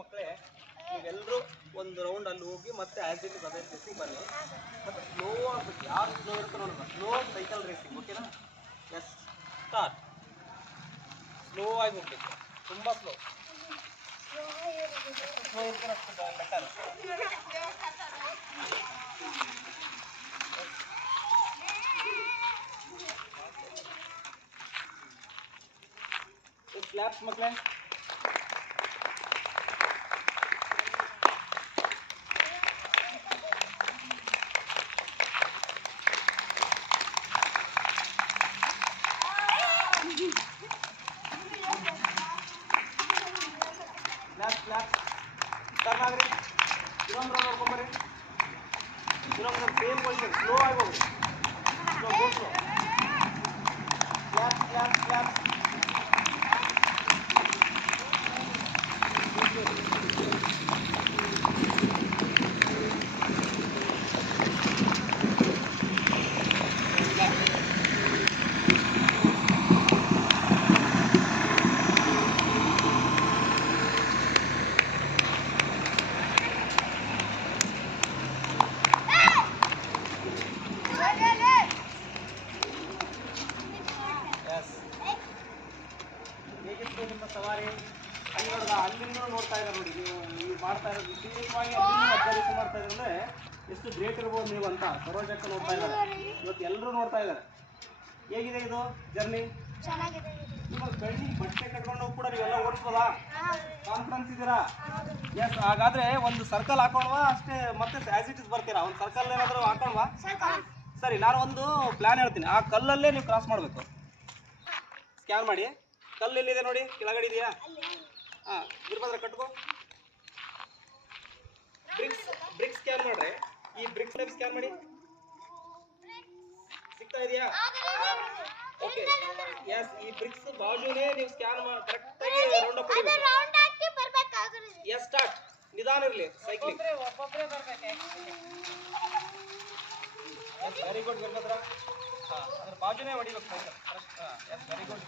ಮಕ್ಕಳೇ ನೀವೆಲ್ಲರೂ ಒಂದು ರೌಂಡ್ ಅಲ್ಲಿ ಹೋಗಿ ಮತ್ತೆ ಆಸ್ ಇಟ್ ಅದೇ ರೇಸಿಂಗ್ ಬನ್ನಿ. ಮತ್ತೆ ಸ್ಲೋ ಆಗ್ಬೇಕು. ಯಾರು ಸ್ಲೋ ಇರುತ್ತೆ ನೋಡೋಣ ಸ್ಲೋ ಸೈಕಲ್ ರೇಸಿಂಗ್ ಓಕೆನಾ ಎಸ್ ಸ್ಟಾರ್ಟ್ ಸ್ಲೋ ಆಗಿ ಹೋಗ್ಬೇಕು. ತುಂಬ ಸ್ಲೋ ಸ್ಲೋ ಇರ್ತಾರೆ ಅಷ್ಟು ಬೆಟರ್ ಕ್ಲಾಪ್ಸ್ ಮಕ್ಕಳೇ ಕ್ಲಾಪ್ ಕ್ಲಾಪ್ ಟರ್ನ್ ಆಗ್ರಿ ಇನ್ನೊಂದು ರೌಂಡ್ ನೋಡ್ಕೊಂಬರ್ರಿ ಇನ್ನೊಂದು ಸೇಮ್ ಪೊಸಿಷನ್ ಸ್ಲೋ ಆಗಿ ಹೋಗ್ರಿ slow go slow clap clap clap yes ಹೇಗಿತ್ತು ನಿಮ್ಮ ಸವಾರಿ ಅಲ್ಲಿ ನೋಡ್ದ ಅಲ್ಲಿಂದ ನೋಡ್ತಾ ಇದ್ದಾರೆ ನೋಡಿ ನೀವು ನೀವು ಮಾಡ್ತಾ ಇರೋದು ವಿಶೇಷವಾಗಿ ಅಬ್ಸರ್ವೇಷನ್ ಮಾಡ್ತಾ ಇದ್ರೆ ಅಂದ್ರೆ ಎಷ್ಟು ಗ್ರೇಟ್ ಇರ್ಬೋದು ನೀವು ಅಂತ ಸರೋಜಕ್ಕ ನೋಡ್ತಾ ಇದ್ದಾರೆ. ಇವತ್ತು ಎಲ್ಲರೂ ನೋಡ್ತಾ ಇದ್ದಾರೆ. ಹೇಗಿದೆ ಇದು ಜರ್ನಿ ನಿಮ್ಮ ಕಣ್ಣಿಗೆ ಬಟ್ಟೆ ಕಟ್ಕೊಂಡು ಕೂಡ ನೀವೆಲ್ಲ ಓಡಿಸ್ಬೋದಾ? ಕಾನ್ಫಿಡೆನ್ಸ್ ಇದ್ದೀರಾ? ಎಸ್ ಹಾಗಾದ್ರೆ ಒಂದು ಸರ್ಕಲ್ ಹಾಕೊಂಡ್ವಾ ಅಷ್ಟೇ ಮತ್ತೆ ಆಸ್ ಇಟ್ ಇಸ್ ಬರ್ತೀರಾ? ಒಂದು ಸರ್ಕಲ್ ಏನಾದರೂ ಹಾಕೊಂಡ್ವಾ ಸರಿ ನಾನು ಒಂದು ಪ್ಲಾನ್ ಹೇಳ್ತೀನಿ. ಆ ಕಲ್ಲಲ್ಲೇ ನೀವು ಕ್ರಾಸ್ ಮಾಡಬೇಕು. ಸ್ಕ್ಯಾನ್ ಮಾಡಿ. ಕಲ್ಲು ಎಲ್ಲಿದೆ ನೋಡಿ? ಕೆಳಗಡೆ ಇದೆಯಾ? ಹಾಂ ವೀರಭದ್ರ ಕಟ್ಕೋ. ಬ್ರಿಕ್ಸ್ ಬ್ರಿಕ್ಸ್ ಸ್ಕ್ಯಾನ್ ಮಾಡ್ರೆ. ಈ ಬ್ರಿಕ್ಸ್ ಟೈಪ್ ಸ್ಕ್ಯಾನ್ ಮಾಡಿ. ಸಿಗ್ತಾ ಇದೆಯಾ? ಓಕೆ ಎಸ್ ಈ ಬ್ರಿಕ್ಸ್ ಬಾಜುನೇ ನೀವು ಸ್ಕ್ಯಾನ್ ಮಾಡಿ ಕರೆಕ್ಟಾಗಿ ರೌಂಡ್ ಅಪ್ ಅದು ರೌಂಡ್ ಹಾಕಿ ಬರ್ಬೇಕಾಗ್ತದೆ ಎಸ್ ಸ್ಟಾರ್ಟ್ ನಿಧಾನ ಇರಲಿ ಸೈಕ್ಲಿಂಗ್ ವೆರಿ ಗುಡ್ ವೀರಭದ್ರ ಹಾಂ ಅದ್ರ ಬಾಜುನೇ ಹೊಡಿಬೇಕು ಸೈಕಲ್ ಕರೆಕ್ಟ್ ಹಾಂ yes very good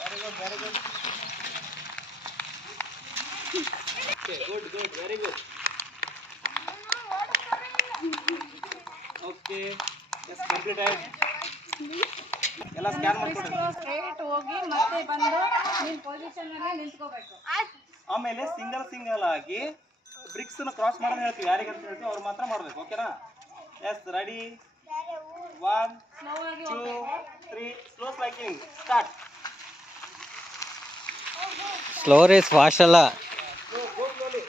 very good very good okay good good very good okay yes ಆಯ್ತು. ಎಲ್ಲ ಸ್ಕ್ಯಾನ್ ಮಾಡ್ಕೊಂಡು. ಸ್ಟ್ರೇಟ್ ಹೋಗಿ ಮತ್ತೆ ಬಂದು ನಿಮ್ಮ ಪೊಸಿಷನ್ ಅಲ್ಲಿ ನಿಂತ್ಕೋಬೇಕು. ಆಮೇಲೆ ಸಿಂಗಲ್ ಸಿಂಗಲ್ ಆಗಿ ಬ್ರಿಕ್ಸ್ ಕ್ರಾಸ್ ಮಾಡೋದು ಹೇಳ್ತೀವಿ. ಯಾರಿಗೆ ಅಂತ ಹೇಳ್ತೀವಿ ಅವ್ರು ಮಾತ್ರ ಮಾಡ್ಬೇಕು ಓಕೆನಾ ಎಸ್ ರೆಡಿ ಒನ್ ಸ್ಲೋ ಆಗಿ two three slow ಸ್ಲೈಕಿಂಗ್ start slow race ವಾಶ್ ಅಲ್ಲ ಸ್ಲೋ ಗೋ ಸ್ಲೋಲಿ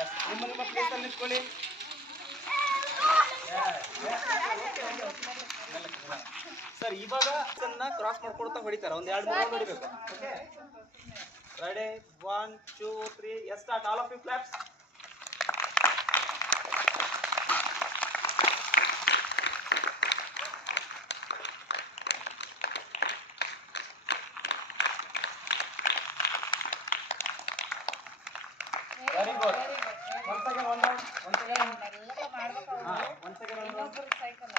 ಎಸ್ ನಿಮ್ಮ ನಿಮ್ಮ ನಿಂತ್ಕೊಳ್ಳಿ ಸರ್, ಇವಾಗ ಕ್ರಾಸ್ ಮಾಡ್ಕೊಡ್ತಾ ಹೊಡಿತಾರೆ. ಒಂದ್ ಎರಡು ಮೂರು ಹೊಡಿಬೇಕು okay ready one two three yes start all of you claps very good one second one round one second ಹಾಂ one second one round cycle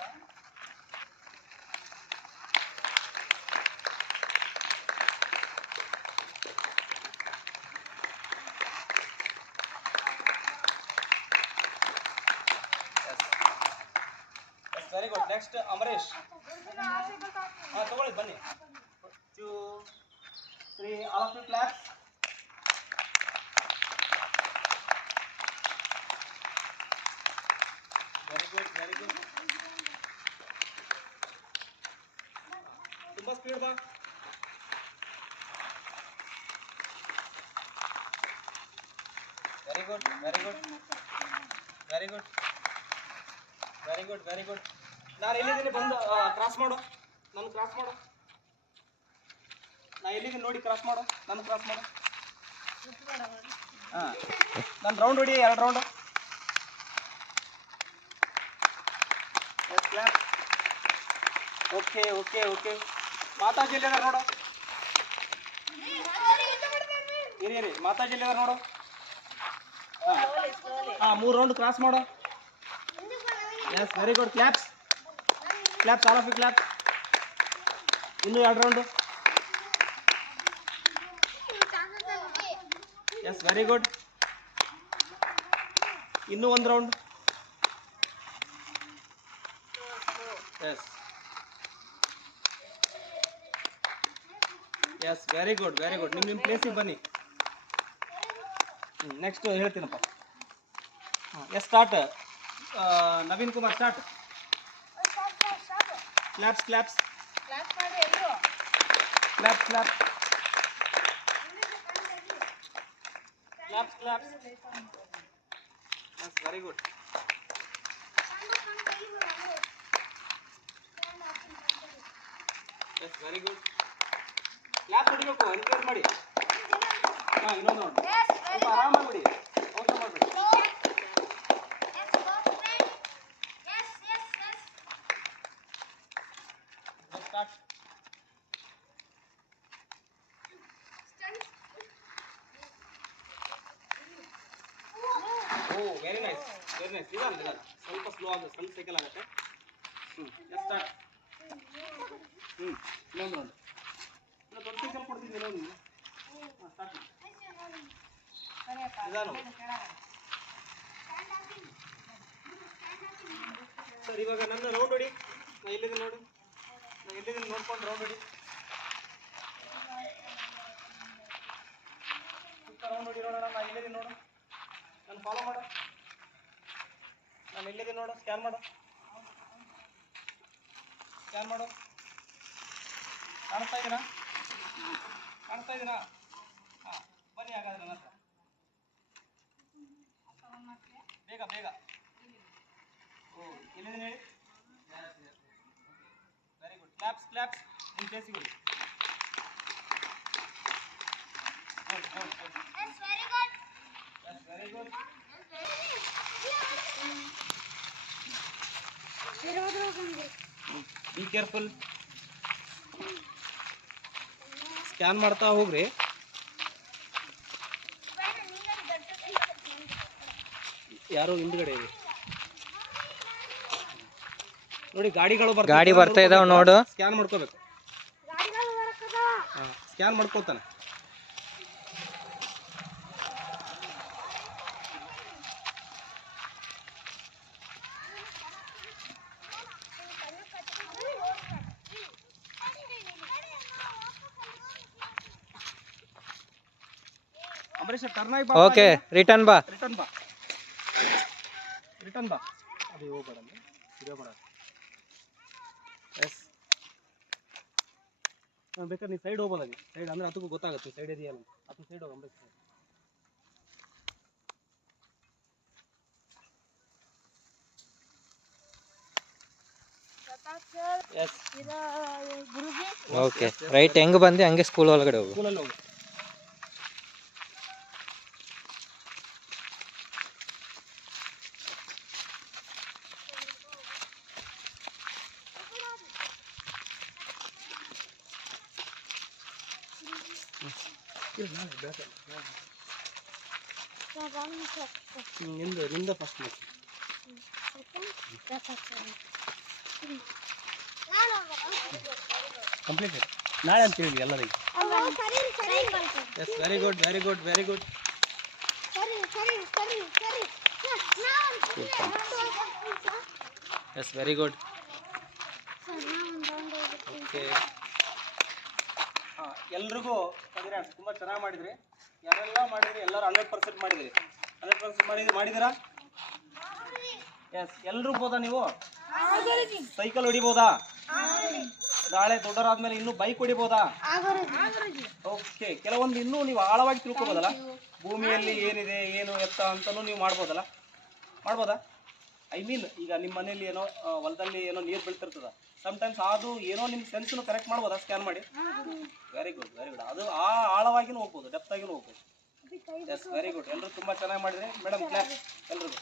yes yes very good next Amaresh ಹಾಂ ತಗೊಳ್ಳಿ ಬನ್ನಿ two three all of you claps very good very good ತುಂಬ speed ಬಾ very good very good very good very good very good ನಾನು ಎಲ್ಲಿದ್ದೀನಿ ಬಂದು cross ಮಾಡು. ನನ್ನ ಕ್ರಾಸ್ ಮಾಡು. ನಾ ಎಲ್ಲಿದ್ದೀನಿ ನೋಡಿ ಕ್ರಾಸ್ ಮಾಡು. ನನ್ನ ಕ್ರಾಸ್ ಮಾಡು. ಹಾಂ. ನನ್ನ ರೌಂಡ್ ಹೊಡಿ, ಎರಡು round okay okay okay Mataji ಎಲ್ಲಿದಾರೆ ನೋಡು. ಇರಿ ಇರಿ. ಮಾತಾಜಿ ನೋಡು. ಹಾಂ. ಮೂರು ರೌಂಡ್ ಕ್ರಾಸ್ ಮಾಡು. Yes very good claps claps all of clap ಇನ್ನೂ ಎರಡು ರೌಂಡು ಎಸ್ ವೆರಿ ಗುಡ್ ಇನ್ನು ಒಂದು round yes yes very good very good ನಿಮ್ಮ ನಿಮ್ಮ ಪ್ಲೇಸಿಗೆ ಬನ್ನಿ. Next ಹೇಳ್ತೀನಪ್ಪ. Yes start Naveen Kumar start claps claps class ಮಾಡಿ ಎಲ್ಲರೂ claps claps claps claps yes very good yes very good clap ಹೊಡಿಬೇಕು encourage ಮಾಡಿ ಹಾಂ ಇನ್ನೊಂದು ನೋಡಿ ಸ್ವಲ್ಪ ಆರಾಮಾಗಿ ಬಿಡಿ ಅವಸರ ಮಾಡಬೇಡಿ start oh very nice very nice ನಿಧಾನ ನಿಧಾನ ಸ್ವಲ್ಪ ಸ್ಲೋ ಆಗುತ್ತೆ ಸಣ್ಣ ಸೈಕಲ್ ಆಗುತ್ತೆ. ಹ್ಞೂ ಸ್ಟಾರ್ಟ್ ಹ್ಞೂ ಇನ್ನೊಂದು ರೌಂಡ್ ಇಲ್ಲ, ದೊಡ್ಡ ಸೈಕಲ್ ಕೊಡ್ತೀನಿ ಇನ್ನೊಂದು ಹಾಂ ಸ್ಟಾರ್ಟ್ ನಿಧಾನ ಸರ್, ಇವಾಗ ನನ್ನ ರೌಂಡ್ ಹೊಡಿ. ನಾ ಎಲ್ಲಿದೆ ನೋಡು. ನಾ ಎಲ್ಲಿದೆ ನೋಡ್ಕೊಂಡು ರೌಂಡ್ ಹೊಡಿ. ರೌಂಡ್ ಹೊಡಿ ನೋಡೋಣ. ನಾ ಎಲ್ಲಿದ್ದೀನಿ ನೋಡು. ನಾನು ಫಾಲೋ ಮಾಡು. ನಾನು ನೋಡು ಸ್ಕ್ಯಾನ್ ಮಾಡು. ಸ್ಕ್ಯಾನ್ ಮಾಡು. ಕಾಣಿಸ್ತಾ ಇದ್ದೀರಾ? ಕಾಣಿಸ್ತಾ ಇದ್ದೀರಾ? ಹಾಂ ಬನ್ನಿ ಹಾಗಾದ್ರೆ ನನ್ನ ಹತ್ರ. ಬೇಗ ಬೇಗ. ಓ ಎಲ್ಲಿದ್ದೀನಿ ಹೇಳಿ? ವೆರಿ ಗುಡ್ ಕ್ಲಾಪ್ಸ್ ಕ್ಲಾಪ್ಸ್ ನಿಮ್ಮ ಪ್ಲೇಸಿಗೆ ಹೋಗಿ. Good good good yes very good be careful scan ಮಾಡ್ತಾ ಹೋಗ್ರಿ. ಯಾರು ಹಿಂದ್ಗಡೆ ಇದೆ. ನೋಡಿ ಗಾಡಿಗಳು ಬರ್ತಾ ಗಾಡಿ ಬರ್ತಾ ಇದಾವ ನೋಡು. ಸ್ಕ್ಯಾನ್ ಮಾಡ್ಕೋಬೇಕು. ಸ್ಕ್ಯಾನ್ ಮಾಡ್ಕೊತಾನೆ. ಓಕೆ ರಿಟರ್ನ್ ಬಾ ರಿಟರ್ನ್ ಬಾ ರಿಟರ್ನ್ ಬಾ ಅದು ಹೋಗ್ಬೇಡ ಇದೇ ಬೇಡ ಎಸ್ ಬೇಕಾದ್ರೆ ನೀವು ಸೈಡ್ ಹೋಗ್ಬೋದಾಗಿ ಸೈಡ್ ಅಂದ್ರೆ ಅದಕ್ಕೂ ಗೊತ್ತಾಗುತ್ತೆ ಸೈಡ್ ಇದೆಯಲ್ಲ ಅದು ಸೈಡ್ ಹೋಗಿ Ambareesh yes Guruji. Okay right ಹೆಂಗ್ ಬಂದೆ ಹಂಗೆ ಸ್ಕೂಲ್ ಒಳಗಡೆ ಹೋಗು. ಸ್ಕೂಲಲ್ಲಿ ಹೋಗು. ನಿಂದು ನಿಂದ ಫಸ್ಟ್ ಮಾಡಿ ಕಂಪ್ಲೀಟ್ ನಾಳೆ ಅಂತ ಹೇಳಿ ಎಲ್ಲರಿಗೆ. Yes very good very good very good yes very good okay ಎಲ್ರಿಗೂ ಕಂಗ್ರಾಟ್ಸ್ ತುಂಬ ಚೆನ್ನಾಗಿ ಮಾಡಿದ್ರಿ. ಯಾರೆಲ್ಲ ಮಾಡಿದ್ರಿ, ಎಲ್ಲರೂ ಹಂಡ್ರೆಡ್ ಪರ್ಸೆಂಟ್ ಮಾಡಿದ್ರಿ. ಹಂಡ್ರೆಡ್ ಪರ್ಸೆಂಟ್ ಮಾಡಿದ್ರಿ? ಮಾಡಿದ್ದೀರಾ ಎಸ್ ಎಲ್ರೂ ಹೋದಾ ನೀವು? ಸೈಕಲ್ ಹೊಡಿಬೋದಾ? ನಾಳೆ ದೊಡ್ಡರಾದ್ಮೇಲೆ ಇನ್ನೂ ಬೈಕ್ ಹೊಡಿಬೋದಾ? ಓಕೆ ಕೆಲವೊಂದು ಇನ್ನೂ ನೀವು ಆಳವಾಗಿ ತಿಳ್ಕೊಬೋದಲ್ಲ? ಭೂಮಿಯಲ್ಲಿ ಏನಿದೆ, ಏನು ಎತ್ತ ಅಂತಲೂ ನೀವು ಮಾಡ್ಬೋದಲ್ಲ? ಮಾಡ್ಬೋದಾ? ಐ ಮೀನ್ ಈಗ ನಿಮ್ಮ ಮನೇಲಿ ಏನೋ ಹೊಲದಲ್ಲಿ ಏನೋ ನೀರು ಬೀಳ್ತಿರ್ತದ. ಸಮ್ಟೈಮ್ಸ್ ಅದು ಏನೋ ನಿಮ್ಮ ಸೆನ್ಸ್ನು ಕರೆಕ್ಟ್ ಮಾಡ್ಬೋದಾ ಸ್ಕ್ಯಾನ್ ಮಾಡಿ. ವೆರಿ ಗುಡ್ ವೆರಿ ಗುಡ್ ಅದು ಆ ಆಳವಾಗಿನೂ ಹೋಗ್ಬೋದು ಡೆಪ್ತ್ ಆಗಿನೂ ಹೋಗ್ಬೋದು. ಎಸ್ ವೆರಿ ಗುಡ್ ಎಲ್ಲರೂ ತುಂಬ ಚೆನ್ನಾಗಿ ಮಾಡಿದ್ರಿ. ಮೇಡಮ್ ಕ್ಲಾಸ್ ಎಲ್ರಿಗೂ.